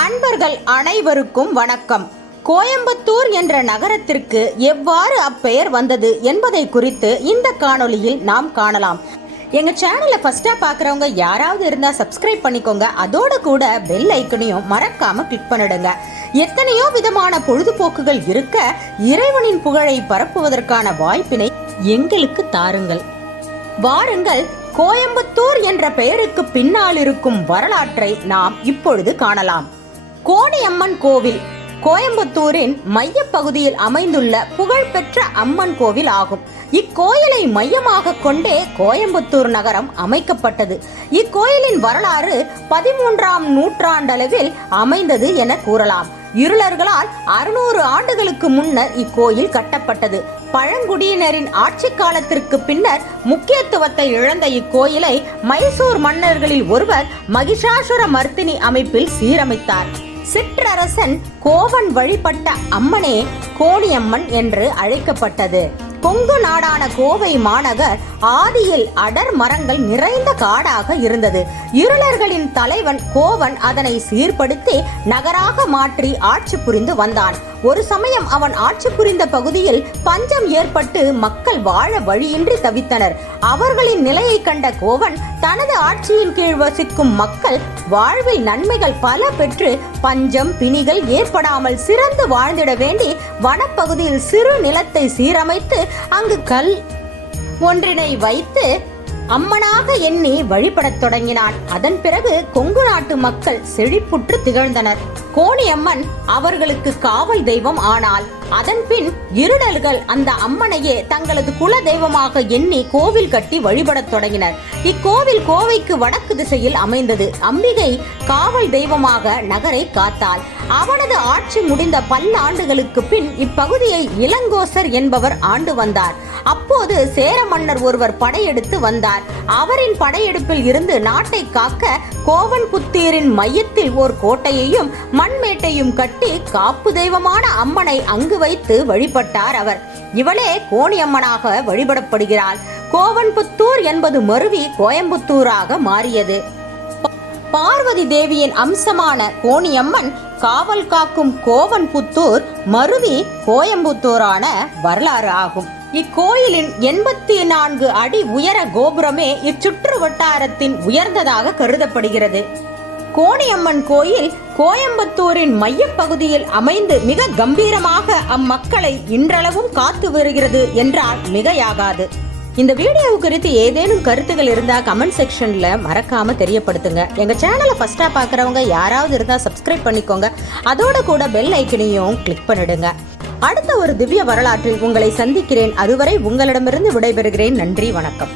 அன்பர்கள் அனைவருக்கும் வணக்கம். கோயம்புத்தூர் என்ற நகரத்திற்கு எவ்வாறு அப்பெயர் வந்தது என்பதை குறித்து இந்த காணொளியில் நாம் காணலாம். எங்க சேனலை ஃபர்ஸ்டா பார்க்குறவங்க யாராவது இருந்தா சப்ஸ்கிரைப் பண்ணிக்கோங்க. அதோட கூட பெல் ஐக்கனையும் மறக்காம கிளிக் பண்ணிடுங்க. எத்தனையோ விதமான பொழுதுபோக்குகள் இருக்க இறைவனின் புகழை பரப்புவதற்கான வாய்ப்பினை எங்களுக்கு தாருங்கள். வாருங்கள், கோயம்புத்தூர் என்ற பெயருக்கு பின்னால் இருக்கும் வரலாற்றை நாம் இப்பொழுது காணலாம். கோணியம்மன் கோவில் கோயம்புத்தூரின் மைய பகுதியில் அமைந்துள்ள புகழ்பெற்ற அம்மன் கோவில் ஆகும். இக்கோயிலை மையமாக கொண்டே கோயம்புத்தூர் நகரம் அமைக்கப்பட்டது. இக்கோயிலின் வரலாறு 13ஆம் நூற்றாண்டளவில் அமைந்தது என கூறலாம். இருளர்களால் 600 ஆண்டுகளுக்கு முன்னர் இக்கோயில் கட்டப்பட்டது. பழங்குடியினரின் ஆட்சி காலத்திற்கு பின்னர் முக்கியத்துவத்தை இழந்த இக்கோயிலை மைசூர் மன்னர்களில் ஒருவர் மகிஷாசுர மர்த்தினி அமைப்பில் சீரமைத்தார். சிற்றரசன் கோவன் வழிபட்ட அம்மனே கோணியம்மன் என்று அழைக்கப்பட்டது. கொங்கு நாடான கோவை மாநகர் ஆதியில் அடர் மரங்கள் நிறைந்த காடாக இருந்தது. இருளர்களின் தலைவன் கோவன் அதனை சீர்படுத்தி நகராக மாற்றி ஆட்சி புரிந்து வந்தான். ஒரு சமயம் அவன் ஆட்சி புரிந்த பகுதியில் பஞ்சம் ஏற்பட்டு மக்கள் வாழ வழியின்றி தவித்தனர். அவர்களின் நிலையை கண்ட கோவன் தனது ஆட்சியின் கீழ் வசிக்கும் மக்கள் வாழ்வில் நன்மைகள் பல பெற்று பஞ்சம் பிணிகள் ஏற்படாமல் சிறந்து வாழ்ந்திட வேண்டி வனப்பகுதியில் சிறு நிலத்தை சீரமைத்து அங்கு கல் ஒன்றினை வைத்து அம்மனாக எண்ணி வழிபடத் தொடங்கினான். அதன் பிறகு கொங்கு நாட்டு மக்கள் செழிப்புற்று திகழ்ந்தனர். கோணியம்மன் அவர்களுக்கு காவல் தெய்வம் ஆனாள். அதன் பின் இருடர்கள் அந்த அம்மனையே தங்களது குல தெய்வமாக எண்ணி கோவில் கட்டி வழிபடத் தொடங்கினர். இக்கோவில் கோவைக்கு வடக்கு திசையில் அமைந்தது. அம்பிகை காவல் தெய்வமாக நகரை காத்தாள். அவனது ஆட்சி முடிந்த பல்லாண்டுகளுக்கு பின் இப்பகுதியை இளங்கோசர் என்பவர் ஆண்டு வந்தார். அப்போது சேர மன்னர் ஒருவர் படையெடுத்து வந்தார். அவரின் படையெடுப்பில் இருந்து நாட்டை காக்க கோவன்புத்தூரின் மையத்தில் ஓர் கோட்டையையும் மண்மேட்டையும் கட்டி காப்பு தெய்வமான அம்மனை அங்கு வைத்து வழிபட்டார் அவர். இவளே கோணியம்மனாக வழிபடப்படுகிறாள். கோவன்புத்தூர் என்பது மருவி கோயம்புத்தூராக மாறியது. பார்வதி தேவியின் அம்சமான கோணியம்மன் காவல் காக்கும் கோவன்புத்தூர் மருவி கோயம்புத்தூரான வரலாறு ஆகும். இக்கோயிலின் 84 அடி உயர கோபுரமே இச்சுற்று வட்டாரத்தின் உயர்ந்ததாக கருதப்படுகிறது. கோணியம்மன் கோயில் கோயம்புத்தூரின் மைய பகுதியில் அமைந்து மிக கம்பீரமாக அம்மக்களை இன்றளவும் காத்து வருகிறது என்றால் மிகையாகாது. இந்த வீடியோ குறித்து ஏதேனும் கருத்துகள் இருந்தா கமெண்ட் செக்ஷன்ல மறக்காம தெரியப்படுத்துங்க. எங்க சேனலை ஃபர்ஸ்டா பாக்குறவங்க யாராவது இருந்தா சப்ஸ்கிரைப் பண்ணிக்கோங்க. அதோட கூட பெல் ஐக்கனையும் கிளிக் பண்ணிடுங்க. அடுத்த ஒரு திவ்ய வரலாற்றில் உங்களை சந்திக்கிறேன். அதுவரை உங்களிடமிருந்து விடைபெறுகிறேன். நன்றி, வணக்கம்.